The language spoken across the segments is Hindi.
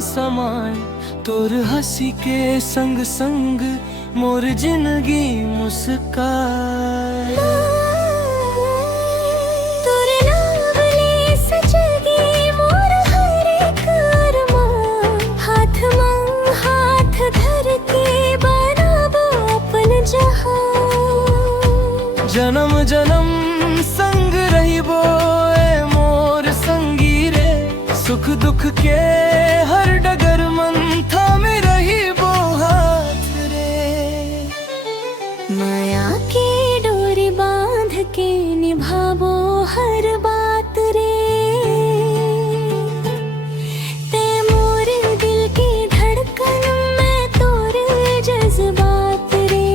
समाए, तोर हंसी के संग संग मोर जिंदगी मुस्काए। तोर नावले सजगी मोर हर एक अरमान, हाथ मां हाथ धर के बनाबो अपन जहां। जन्म जन्म संग रहिबो ए मोर संगी रे, सुख दुख के हर डगर मन थामे रहिबो हाथ रे। माया के डोरी बांध के निभाबो हर बात रे, ते मोर दिल की धड़कन में तोर जज्बात रे।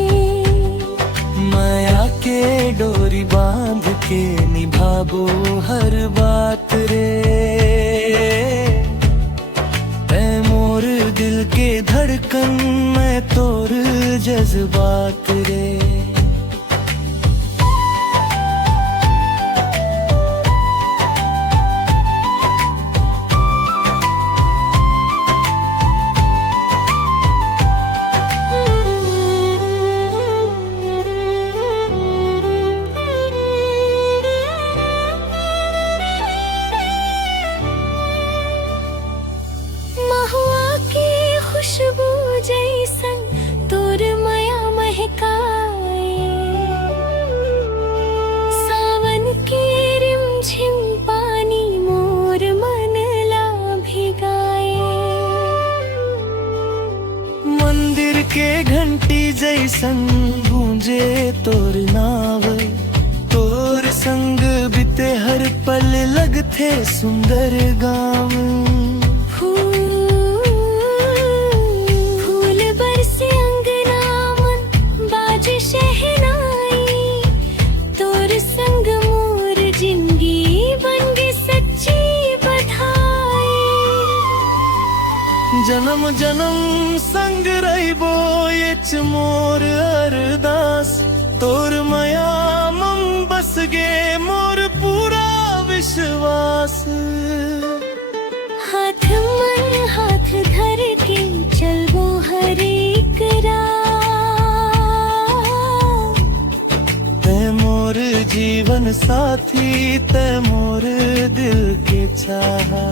माया के डोरी बांध के निभाबो हर बात रे, ऐ मोर दिल के धड़कन में तोर जज्बात रे। खुशबू जैसन तोर माया महकाए, सावन के रिमझिम पानी मोर मन ला भिगाए। मंदिर के घंटी जैसन गूंजे तोर नाव, तोर संग बीते हर पल लगथे सुंदर गाँव। जन्म जन्म संग रहिबो एच मोर अरदास, तोर माया मम बस गे मोर पूरा विश्वास। हाथ मन हाथ धर के चलबो हर एक राह, ते मोर जीवन साथी ते मोर दिल के चाहा।